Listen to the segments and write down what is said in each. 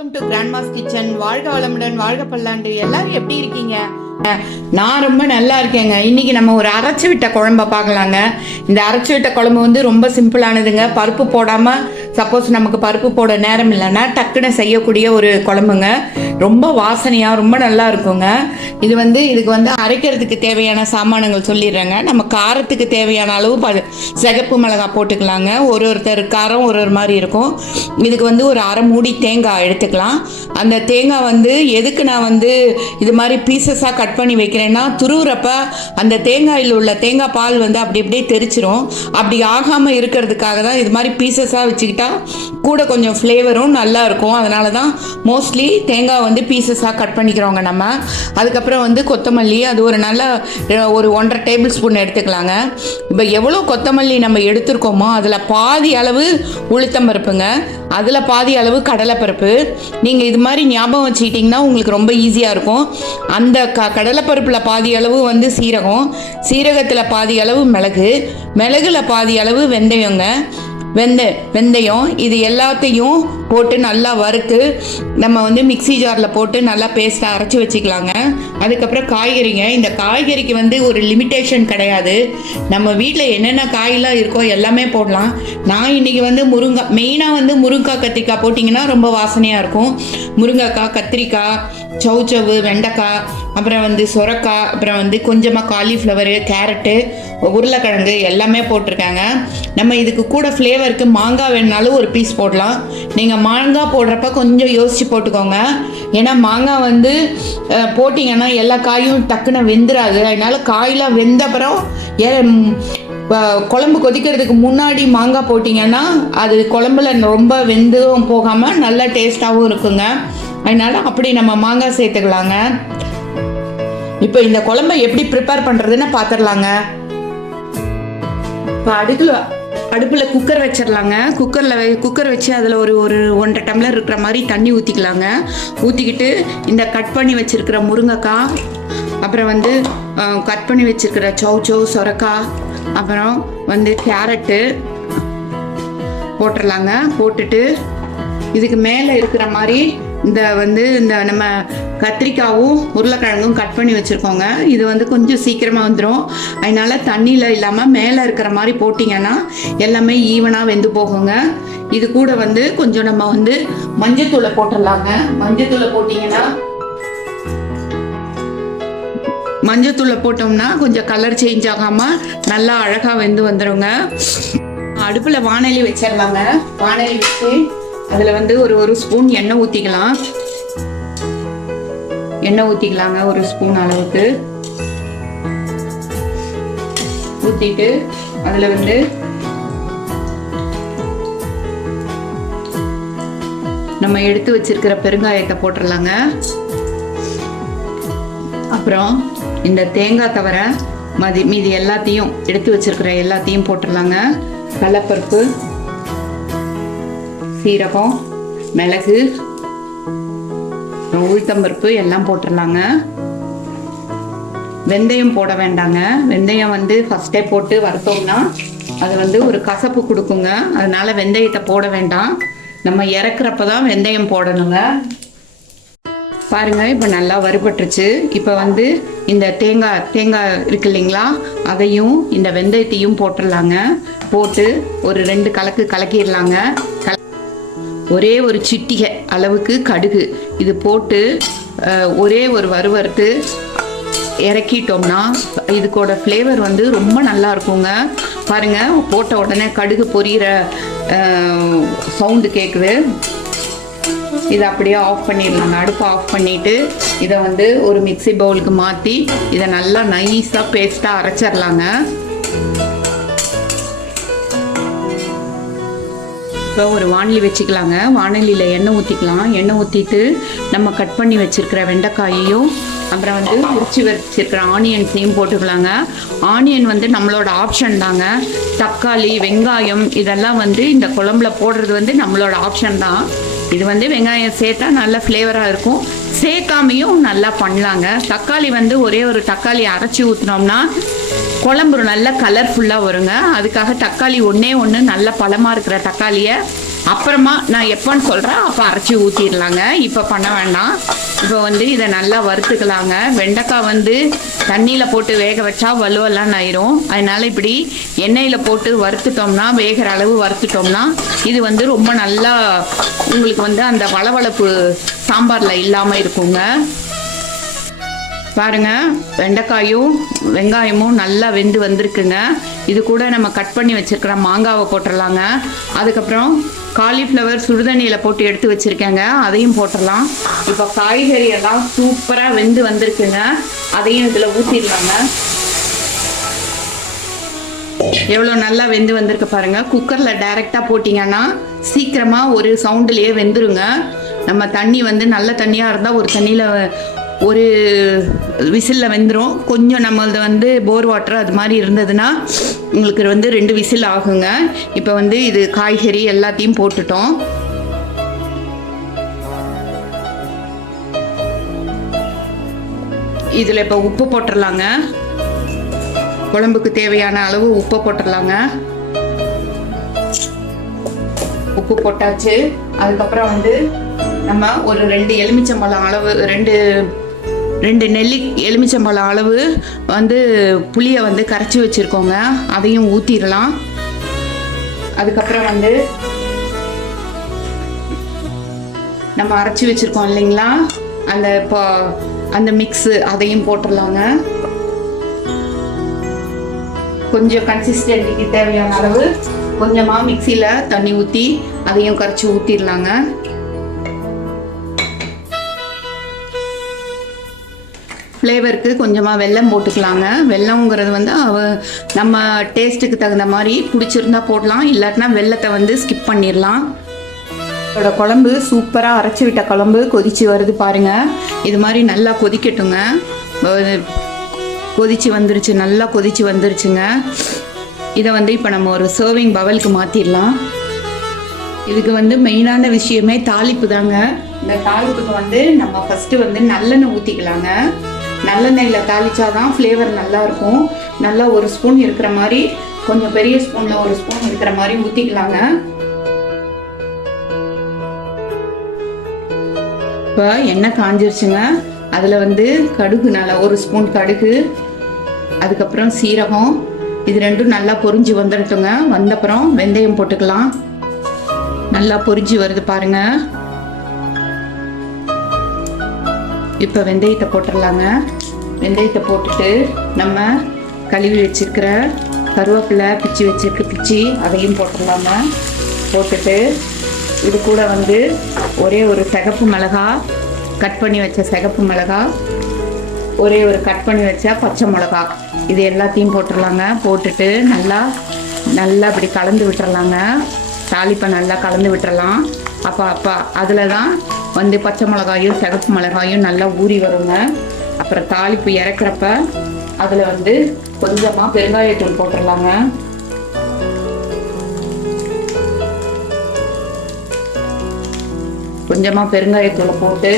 Welcome to Grandma's kitchen. வாழ்க வளமுடன், வாழ்க பல்லாண்டு. எல்லாரும் எப்படி இருக்கீங்க? நான் ரொம்ப நல்லா இருக்கேங்க. இன்னைக்கு நம்ம ஒரு அரைச்சி விட்ட குழம்ப பார்க்கலாங்க. இந்த அரைச்சி விட்ட குழம்பு வந்து ரொம்ப சிம்பிளானதுங்க. பருப்பு போடாமல், சப்போஸ் நமக்கு பருப்பு போட நேரம் இல்லைன்னா டக்குன்னு செய்யக்கூடிய ஒரு குழம்புங்க. ரொம்ப வாசனையாக ரொம்ப நல்லா இருக்குங்க. இதுக்கு வந்து அரைக்கிறதுக்கு தேவையான சாமானங்கள் சொல்லிடுறேங்க. நம்ம காரத்துக்கு தேவையான அளவு சிகப்பு மிளகாய் போட்டுக்கலாங்க. ஒருத்தர் காரம் ஒரு மாதிரி இருக்கும். இதுக்கு வந்து ஒரு அரை மூடி தேங்காய் எடுத்துக்கலாம். அந்த தேங்காய் வந்து எதுக்கு நான் வந்து இது மாதிரி பீசஸாக கட் பண்ணி வைக்கிறேன்னா, துருவுறப்ப அந்த தேங்காயில் உள்ள தேங்காய் பால் வந்து அப்படி அப்படியே தெரிச்சிரும். அப்படி ஆகாமல் இருக்கிறதுக்காக தான் இது மாதிரி பீசஸாக வச்சுக்கிட்டா கூட கொஞ்சம் ஃப்ளேவரும் நல்லா இருக்கும். அதனால தான் மோஸ்ட்லி தேங்காய் வந்து பீசஸாக கட் பண்ணிக்கிறோங்க நம்ம. அதுக்கப்புறம் வந்து கொத்தமல்லி, அது ஒரு நல்ல ஒரு 1.5 டேபிள் ஸ்பூன் எடுத்துக்கலாங்க. இப்போ எவ்வளோ கொத்தமல்லி நம்ம எடுத்துருக்கோமோ அதில் பாதி அளவு உளுத்தம்பருப்புங்க, அதில் பாதி அளவு கடலைப்பருப்பு. நீங்கள் இது மாதிரி ஞாபகம் வச்சுக்கிட்டிங்கன்னா உங்களுக்கு ரொம்ப ஈஸியாக இருக்கும். அந்த கடலைப்பருப்பில் பாதி அளவு வந்து சீரகத்தில் பாதி அளவு மிளகுல பாதி அளவு வெந்தயம் இது எல்லாத்தையும் போட்டு நல்லா வறுத்து நம்ம வந்து மிக்ஸி ஜாரில் போட்டு நல்லா பேஸ்ட்டாக அரைச்சி வச்சுக்கலாங்க. அதுக்கப்புறம் காய்கறிங்க. இந்த காய்கறிக்கு வந்து ஒரு லிமிட்டேஷன் கிடையாது. நம்ம வீட்டில் என்னென்ன காயெல்லாம் இருக்கோ எல்லாமே போடலாம். நான் இன்றைக்கி வந்து மெயினாக வந்து முருங்கைக்காய், கத்திரிக்காய் போட்டிங்கன்னா ரொம்ப வாசனையாக இருக்கும். முருங்கைக்காய், கத்திரிக்காய், சவுச்சவு, வெண்டைக்காய், அப்புறம் வந்து சொரக்காய், அப்புறம் வந்து கொஞ்சமாக காலிஃப்ளவரு, கேரட்டு, உருளைக்கிழங்கு எல்லாமே போட்டிருக்காங்க. நம்ம இதுக்கு கூட ஃப்ளேவருக்கு மாங்காய் வேணுனாலும் ஒரு பீஸ் போடலாம். நீங்கள் மாங்காய் போடுறப்ப கொஞ்சம் யோசித்து போட்டுக்கோங்க. ஏன்னா மாங்காய் வந்து போட்டிங்கன்னா எல்லா காயும் டக்குன்னு வெந்துடாது. அதனால காயெலாம் வெந்த அப்புறம் குழம்பு கொதிக்கிறதுக்கு முன்னாடி மாங்காய் போட்டிங்கன்னா அது குழம்புல ரொம்ப வெந்தும் போகாமல் நல்ல டேஸ்ட்டாகவும் இருக்குங்க. அதனால அப்படி நம்ம மாங்காய் சேர்த்துக்கலாங்க. இப்போ இந்த குழம்பை எப்படி ப்ரிப்பேர் பண்ணுறதுன்னு பார்த்துடலாங்க. இப்போ அடுப்பில் குக்கர் வச்சிடலாங்க. குக்கர் வச்சு அதில் ஒரு 1.5 டம்ளர் இருக்கிற மாதிரி தண்ணி ஊற்றிக்கலாங்க. ஊற்றிக்கிட்டு இந்த கட் பண்ணி வச்சுருக்கிற முருங்கைக்காய், அப்புறம் வந்து கட் பண்ணி வச்சுருக்கிற சௌச்சௌ, சொரக்காய், அப்புறம் வந்து கேரட்டு போட்டுடலாங்க. போட்டுட்டு இதுக்கு மேலே இருக்கிற மாதிரி இந்த நம்ம கத்திரிக்காயும் உருளைக்கிழங்கும் கட் பண்ணி வச்சுருக்கோங்க. இது வந்து கொஞ்சம் சீக்கிரமாக வந்துடும். அதனால தண்ணியில் இல்லாமல் மேலே இருக்கிற மாதிரி போட்டிங்கன்னா எல்லாமே ஈவனாக வெந்து போகுங்க. இது கூட வந்து கொஞ்சம் நம்ம வந்து மஞ்சத்தூளை போட்டுடலாங்க. மஞ்சத்தூளை போட்டோம்னா கொஞ்சம் கலர் சேஞ்ச் ஆகாமல் நல்லா அழகாக வெந்து வந்துடுங்க. அடுப்பில் வாணலி வச்சிடலாங்க. வாணலி வச்சு அதில் வந்து ஒரு ஸ்பூன் எண்ணெய் ஊற்றிக்கலாங்க. ஒரு ஸ்பூன் அளவுக்கு ஊற்றிட்டு அதில் வந்து நம்ம எடுத்து வச்சிருக்கிற பெருங்காயத்தை போட்டுடலாங்க. அப்புறம் இந்த தேங்காய் தவிர மீதி எல்லாத்தையும் எடுத்து வச்சிருக்கிற எல்லாத்தையும் போட்டுடலாங்க. கடலைப்பருப்பு, சீரகம், மிளகு, உளுத்தம்பருப்பு எல்லாம் போட்டுடலாங்க. வெந்தயம் போட வேண்டாங்க. வெந்தயம் வந்து ஃபர்ஸ்டே போட்டு வறுத்தோம்னா அது வந்து ஒரு கசப்பு கொடுக்குங்க. அதனால வெந்தயத்தை போட வேண்டாம். நம்ம இறக்குறப்ப தான் வெந்தயம் போடணுங்க. பாருங்க, இப்போ நல்லா வறுபட்டுருச்சு. இப்போ வந்து இந்த தேங்காய் இருக்கு இல்லைங்களா, அதையும் இந்த வெந்தயத்தையும் போட்டுடலாங்க. போட்டு ஒரு 2 கலக்கிடலாங்க. ஒரே ஒரு சிட்டிகை அளவுக்கு கடுகு இது போட்டு ஒரே ஒரு வறுவறுத்து இறக்கிட்டோம்னா இதுக்கோட ஃப்ளேவர் வந்து ரொம்ப நல்லா இருக்குங்க. பாருங்கள், போட்ட உடனே கடுகு பொரியிற சவுண்டு கேட்குது. இதை அப்படியே ஆஃப் பண்ணிடலாங்க. அடுப்பை ஆஃப் பண்ணிவிட்டு இதை வந்து ஒரு மிக்ஸி பவுலுக்கு மாற்றி இதை நல்லா நைஸாக பேஸ்ட்டாக அரைச்சிடலாங்க. இப்போ ஒரு வாணலி வச்சுக்கலாங்க. வாணலியில் எண்ணெய் ஊற்றிக்கலாம். எண்ணெய் ஊற்றிட்டு நம்ம கட் பண்ணி வச்சுருக்கிற வெண்டைக்காயையும், அப்புறம் வந்து உரிச்சு வச்சுருக்கிற ஆனியன்ஸையும் போட்டுக்கலாங்க. ஆனியன் வந்து நம்மளோட ஆப்ஷன் தாங்க. தக்காளி, வெங்காயம் இதெல்லாம் வந்து இந்த குழம்புல போடுறது வந்து நம்மளோட ஆப்ஷன் தான். இது வந்து வெங்காயம் சேர்த்தா நல்ல ஃப்ளேவராக இருக்கும். சேர்க்காமையும் நல்லா பண்ணலாங்க. தக்காளி வந்து ஒரே ஒரு தக்காளி அரைச்சி ஊற்றினோம்னா குழம்பு நல்ல கலர்ஃபுல்லாக வருங்க. அதுக்காக தக்காளி ஒன்று நல்ல பழமாக இருக்கிற தக்காளியை அப்புறமா நான் எப்போன்னு சொல்கிறேன் அப்போ அரைச்சி ஊற்றிடலாங்க. இப்போ பண்ண வேண்டாம். இப்போ வந்து இதை நல்லா வறுத்துக்கலாங்க. வெண்டைக்காய் வந்து தண்ணியில் போட்டு வேக வச்சா வலுவெல்லாம் ஆயிரும். அதனால் இப்படி எண்ணெயில் போட்டு வறுத்துட்டோம்னா, வேகிற அளவு வறுத்துட்டோம்னா இது வந்து ரொம்ப நல்லா உங்களுக்கு வந்து அந்த வளவளப்பு சாம்பாரில் இல்லாமல் இருக்குங்க. பாருங்க, வெண்டைக்காயும் வெங்காயமும் நல்லா வெந்து வந்திருக்குங்க. இது கூட நம்ம கட் பண்ணி வச்சிருக்கிற மாங்காவை போட்டுடலாங்க. அதுக்கப்புறம் காலிஃப்ளவர் சுடுதண்ணியில் போட்டு எடுத்து வச்சிருக்கேங்க, அதையும் போட்டுடலாம். இப்போ காய்கறி எல்லாம் சூப்பராக வெந்து வந்திருக்குங்க. அதையும் இதில் ஊற்றிடலாங்க. எவ்வளோ நல்லா வெந்து வந்திருக்கு பாருங்க. குக்கரில் டைரெக்டாக போட்டிங்கன்னா சீக்கிரமாக ஒரு சவுண்டுலேயே வெந்துருங்க. நம்ம தண்ணி வந்து நல்ல தண்ணியாக இருந்தால் ஒரு தண்ணியில் ஒரு விசிலில் வெந்துடும். கொஞ்சம் நம்மளது வந்து போர் வாட்டர் அது மாதிரி இருந்ததுன்னா உங்களுக்கு வந்து 2 விசில் ஆகுங்க. இப்போ வந்து இது காய்கறி எல்லாத்தையும் போட்டுட்டோம். இதில் இப்போ உப்பு போட்டுடலாங்க. குழம்புக்கு தேவையான அளவு உப்பு போட்டுடலாங்க. உப்பு போட்டாச்சு. அதுக்கப்புறம் வந்து நம்ம ஒரு 2 எலுமிச்சம்பழம் அளவு, 2 நெல்லி எலுமிச்சம்பழம் அளவு வந்து புளியை வந்து கரைச்சி வச்சுருக்கோங்க, அதையும் ஊற்றிடலாம். அதுக்கப்புறம் வந்து நம்ம அரைச்சி வச்சுருக்கோம் இல்லைங்களா, அந்த மிக்ஸு அதையும் போட்டுடலாங்க. கொஞ்சம் கன்சிஸ்டன்சிக்கு தேவையான அளவு கொஞ்சமாக மிக்சியில் தண்ணி ஊற்றி அதையும் கரைச்சி ஊற்றிடலாங்க. ஃப்ளேவருக்கு கொஞ்சமாக வெல்லம் போட்டுக்கலாங்க. வெல்லம்ங்கிறது வந்து நம்ம டேஸ்ட்டுக்கு தகுந்த மாதிரி பிடிச்சிருந்தா போடலாம், இல்லாட்டினா வெல்லத்தை வந்து ஸ்கிப் பண்ணிடலாம். இதோட குழம்பு சூப்பராக அரைச்சி விட்ட குழம்பு கொதிச்சு வருது பாருங்கள். இது மாதிரி நல்லா கொதிக்கட்டுங்க. கொதிச்சு வந்துருச்சு, நல்லா கொதிச்சு வந்துருச்சுங்க. இதை வந்து இப்போ நம்ம ஒரு சர்விங் பவலுக்கு மாற்றிடலாம். இதுக்கு வந்து மெயினான விஷயமே தாளிப்பு தாங்க. இந்த தாளிப்புக்கு வந்து நம்ம ஃபஸ்ட்டு வந்து நல்லெண்ணெய் ஊற்றிக்கலாங்க. நல்லெண்ணெயில் தாளிச்சாதான் ஃப்ளேவர் நல்லா இருக்கும். நல்லா ஒரு ஸ்பூன் இருக்கிற மாதிரி, கொஞ்சம் பெரிய ஸ்பூனில் ஒரு ஸ்பூன் இருக்கிற மாதிரி ஊற்றிக்கலாங்க. இப்போ எண்ணெய் காஞ்சிருச்சுங்க. அதில் வந்து கடுகு, நல்லா ஒரு ஸ்பூன் கடுகு, அதுக்கப்புறம் சீரகம், இது ரெண்டும் நல்லா பொரிஞ்சு வந்துடட்டுங்க. வந்தப்புறம் வெந்தயம் போட்டுக்கலாம். நல்லா பொரிஞ்சு வருது பாருங்க. இப்போ வெந்தயத்தை போட்டுடலாங்க. வெந்தயத்தை போட்டுட்டு நம்ம கழுவி வச்சிருக்கிற கருவேப்பிலை பிச்சு வச்சிருக்கு, அதையும் போட்டுடலாங்க. போட்டுட்டு இது கூட வந்து ஒரே ஒரு சிகப்பு மிளகா, கட் பண்ணி வச்ச சிகப்பு மிளகா, ஒரே ஒரு கட் பண்ணி வச்ச பச்சை மிளகா, இது எல்லாத்தையும் போட்டுடலாங்க. போட்டுட்டு நல்லா இப்படி கலந்து விட்டுறலாங்க. தாளிப்பை நல்லா கலந்து விட்டுறலாம். அப்போ அதில் தான் வந்து பச்சை மிளகாயும் சிகப்பு மிளகாயும் நல்லா ஊறி வருங்க. அப்புறம் தாளிப்பு இறக்குறப்ப அதில் வந்து கொஞ்சமாக பெருங்காயத்தூள் போட்டுடலாங்க. கொஞ்சமாக பெருங்காயத்தூளை போட்டு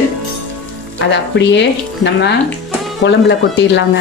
அதை அப்படியே நம்ம குழம்புல கொட்டிடலாங்க.